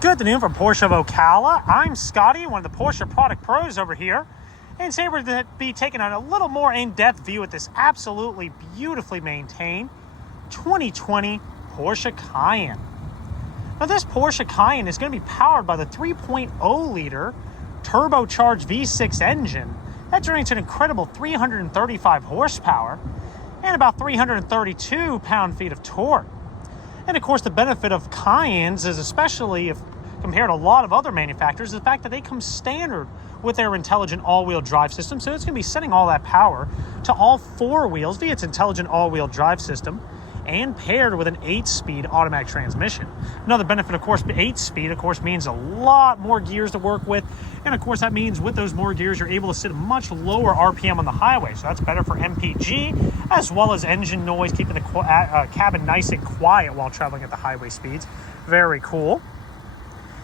Good afternoon from Porsche of Ocala. I'm Scotty, one of the Porsche product pros over here. And today we're going to be taking a little more in-depth view at this absolutely beautifully maintained 2020 Porsche Cayenne. Now this Porsche Cayenne is going to be powered by the 3.0 liter turbocharged V6 engine that generates an incredible 335 horsepower and about 332 pound-feet of torque. And of course, the benefit of Cayennes is, especially if compared to a lot of other manufacturers, the fact that they come standard with their intelligent all-wheel drive system. So it's going to be sending all that power to all four wheels via its intelligent all-wheel drive system and paired with an 8-speed automatic transmission. Another benefit, of course, 8-speed, of course, means a lot more gears to work with. And of course, that means with those more gears, you're able to sit a much lower RPM on the highway. So that's better for MPG, as well as engine noise, keeping the cabin nice and quiet while traveling at the highway speeds. Very cool.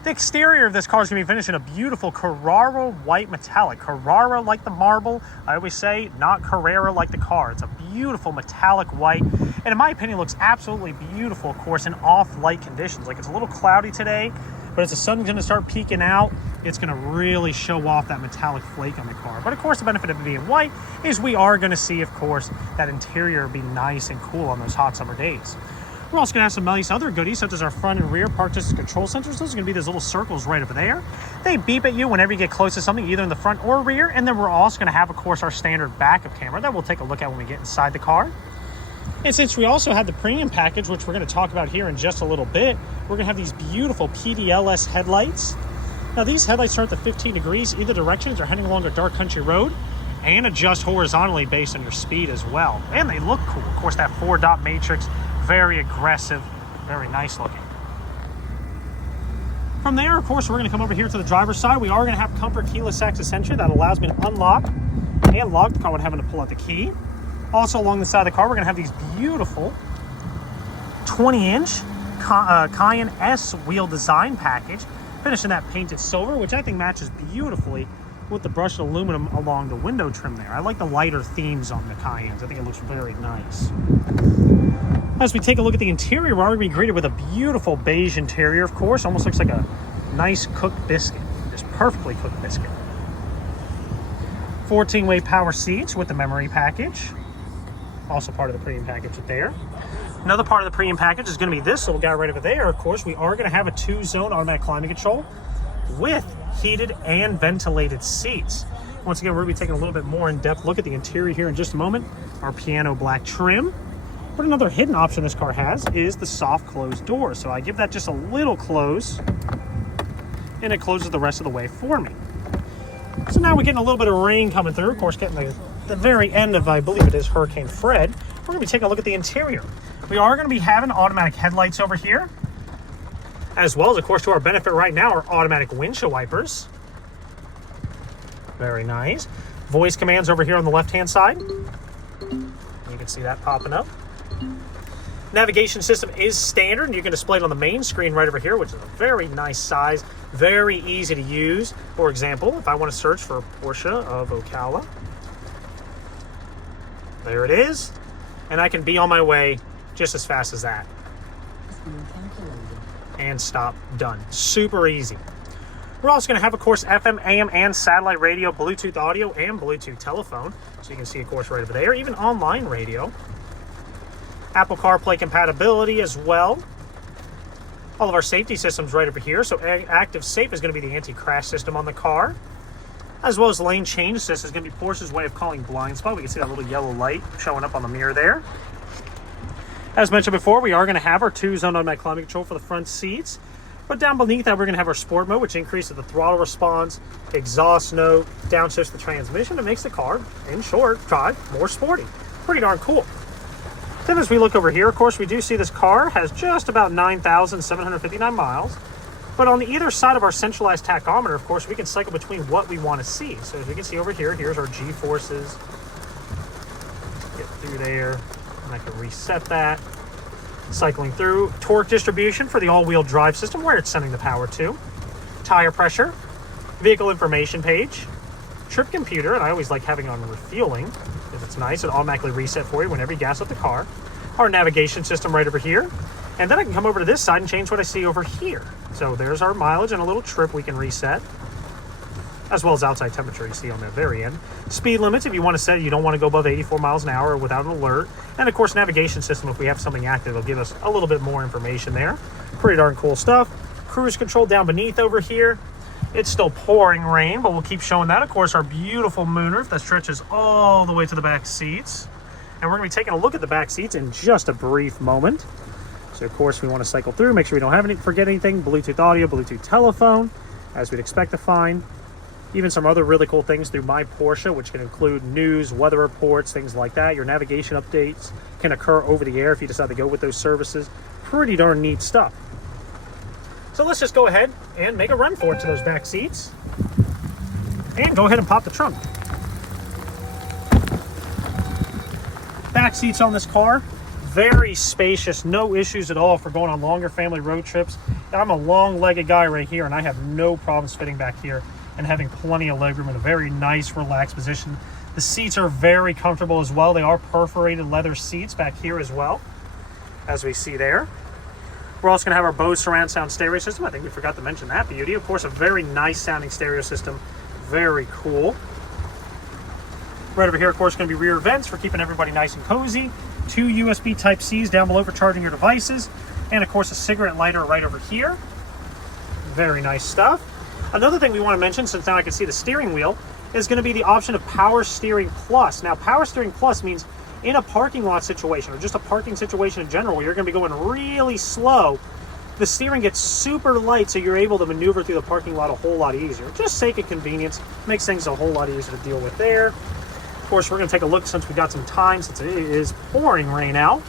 The exterior of this car is going to be finished in a beautiful Carrara white metallic. Carrara like the marble, I always say, not Carrera like the car. It's a beautiful metallic white, and in my opinion, looks absolutely beautiful, of course, in off-light conditions. Like, it's a little cloudy today, but as the sun's going to start peeking out, it's going to really show off that metallic flake on the car. But of course, the benefit of it being white is we are going to see, of course, that interior be nice and cool on those hot summer days. We're also going to have some nice other goodies, such as our front and rear park distance control sensors. Those are going to be those little circles right over there. They beep at you whenever you get close to something, either in the front or rear. And then we're also going to have, of course, our standard backup camera that we'll take a look at when we get inside the car. And since we also have the premium package, which we're going to talk about here in just a little bit, we're going to have these beautiful PDLS headlights. Now, these headlights start at 15 degrees either direction as they're heading along a dark country road, and adjust horizontally based on your speed as well. And they look cool. Of course, that 4-dot matrix, very aggressive, very nice looking. From there, of course, we're going to come over here to the driver's side. We are going to have comfort keyless access entry that allows me to unlock and lock the car without having to pull out the key. Also, along the side of the car, we're going to have these beautiful 20-inch Cayenne S wheel design package, finished in that painted silver, which I think matches beautifully with the brushed aluminum along the window trim there. I like the lighter themes on the Cayennes. I think it looks very nice. As we take a look at the interior, we're going to be greeted with a beautiful beige interior, of course. Almost looks like a nice cooked biscuit. Just perfectly cooked biscuit. 14-way power seats with the memory package. Also part of the premium package there. Another part of the premium package is going to be this little guy right over there. Of course, we are going to have a 2-zone automatic climate control with heated and ventilated seats. Once again, we're going to be taking a little bit more in-depth look at the interior here in just a moment. Our piano black trim. But another hidden option this car has is the soft close door. So I give that just a little close, and it closes the rest of the way for me. So now we're getting a little bit of rain coming through. Of course, getting the very end of, I believe it is Hurricane Fred. We're going to be taking a look at the interior. We are going to be having automatic headlights over here, as well as, of course, to our benefit right now, are automatic windshield wipers. Very nice. Voice commands over here on the left-hand side. You can see that popping up. Navigation system is standard, and you can display it on the main screen right over here, which is a very nice size, very easy to use. For example, if I want to search for Porsche of Ocala, there it is, and I can be on my way just as fast as that. And stop, done. Super easy. We're also going to have, of course, FM, AM, and satellite radio, Bluetooth audio, and Bluetooth telephone. So you can see, of course, right over there, even online radio. Apple CarPlay compatibility as well. All of our safety systems right over here. So Active Safe is going to be the anti-crash system on the car, as well as lane change assist is going to be Porsche's way of calling blind spot. We can see that little yellow light showing up on the mirror there. As mentioned before, we are going to have our 2-zone automatic climate control for the front seats. But down beneath that, we're going to have our sport mode, which increases the throttle response, exhaust note, downshifts the transmission. It makes the car, in short, drive more sporty. Pretty darn cool. Then as we look over here, of course, we do see this car has just about 9,759 miles. But on the either side of our centralized tachometer, of course, we can cycle between what we want to see. So as we can see over here, here's our G-forces. Get through there, and I can reset that. Cycling through. Torque distribution for the all-wheel drive system, where it's sending the power to. Tire pressure. Vehicle information page. Trip computer, and I always like having it on refueling, because it's nice. It automatically reset for you whenever you gas up the car. Our navigation system right over here. And then I can come over to this side and change what I see over here. So there's our mileage and a little trip we can reset, as well as outside temperature you see on the very end. Speed limits, if you want to set it, you don't want to go above 84 miles an hour without an alert. And of course, navigation system, if we have something active, it'll give us a little bit more information there. Pretty darn cool stuff. Cruise control down beneath over here. It's still pouring rain, but we'll keep showing that. Of course, our beautiful moonroof that stretches all the way to the back seats. And we're going to be taking a look at the back seats in just a brief moment. So of course we want to cycle through, make sure we don't have forget anything. Bluetooth audio, Bluetooth telephone, as we'd expect to find. Even some other really cool things through My Porsche, which can include news, weather reports, things like that. Your navigation updates can occur over the air if you decide to go with those services. Pretty darn neat stuff. So let's just go ahead and make a run for it to those back seats. And go ahead and pop the trunk. Back seats on this car. Very spacious, no issues at all for going on longer family road trips. And I'm a long-legged guy right here, and I have no problems fitting back here and having plenty of legroom in a very nice, relaxed position. The seats are very comfortable as well. They are perforated leather seats back here as well, as we see there. We're also going to have our Bose surround sound stereo system. I think we forgot to mention that beauty. Of course, a very nice sounding stereo system. Very cool. Right over here, of course, going to be rear vents for keeping everybody nice and cozy. 2 USB Type-Cs down below for charging your devices. And of course, a cigarette lighter right over here. Very nice stuff. Another thing we want to mention, since now I can see the steering wheel, is going to be the option of Power Steering Plus. Now, Power Steering Plus means in a parking lot situation, or just a parking situation in general, where you're going to be going really slow, the steering gets super light, so you're able to maneuver through the parking lot a whole lot easier. Just sake of convenience, makes things a whole lot easier to deal with there. Of course, we're going to take a look, since we got some time, since it is pouring rain out.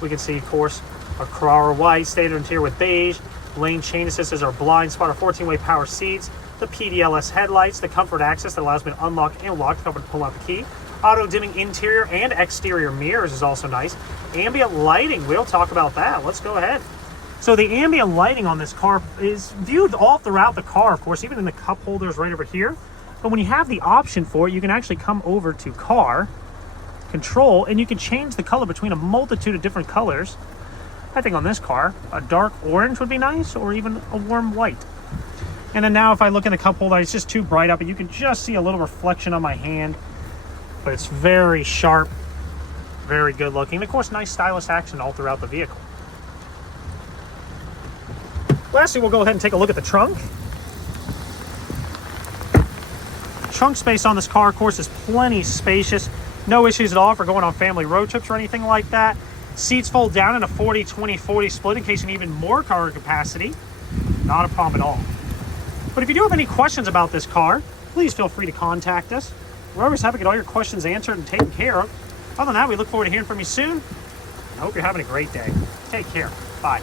We can see, of course, a Carrara white, standard interior with beige, lane chain assist is our blind spot, our 14-way power seats, the PDLS headlights, the comfort access that allows me to unlock and lock the cover to pull out the key. Auto-dimming interior and exterior mirrors is also nice. Ambient lighting, we'll talk about that. Let's go ahead. So the ambient lighting on this car is viewed all throughout the car, of course, even in the cup holders right over here. But when you have the option for it, you can actually come over to car, control, and you can change the color between a multitude of different colors. I think on this car, a dark orange would be nice, or even a warm white. And then now if I look in the cup holder, it's just too bright up, but you can just see a little reflection on my hand. But it's very sharp, very good looking. And of course, nice stylish action all throughout the vehicle. Lastly, we'll go ahead and take a look at the trunk. Trunk space on this car, of course, is plenty spacious. No issues at all for going on family road trips or anything like that. Seats fold down in a 40-20-40 split in case you need even more cargo capacity. Not a problem at all. But if you do have any questions about this car, please feel free to contact us. We're always happy to get all your questions answered and taken care of. Other than that, we look forward to hearing from you soon. I hope you're having a great day. Take care. Bye.